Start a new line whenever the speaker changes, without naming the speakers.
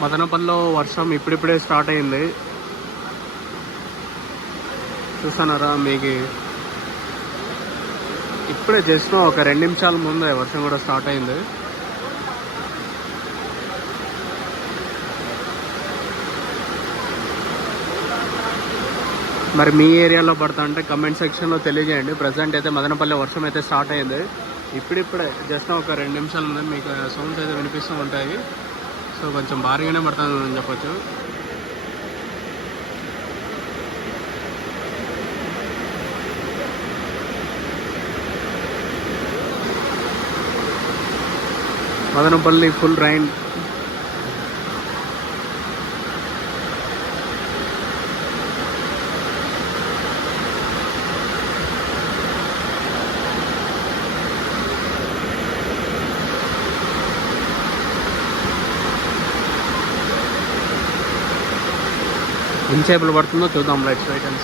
మదనపల్లిలో వర్షం ఇప్పుడిప్పుడే స్టార్ట్ అయింది. చూస్తున్నారా మీకు? ఇప్పుడే జస్ట్ ఒక రెండు నిమిషాల ముందే వర్షం కూడా స్టార్ట్ అయింది. మరి మీ ఏరియాలో పడతా అంటే కమెంట్ సెక్షన్లో తెలియజేయండి. ప్రజెంట్ అయితే మదనపల్లి వర్షం అయితే స్టార్ట్ అయింది. ఇప్పుడిప్పుడే జస్ట్ ఒక రెండు నిమిషాల ముందే మీకు సౌండ్స్ అయితే వినిపిస్తూ ఉంటాయి. సో కొంచెం భారీగానే పడుతుంది అని మదనపల్లి ఫుల్ రైన్. ఎన్ని చేపలు పడుతుందో చూద్దాం లైట్స్ వెయిట్ అండ్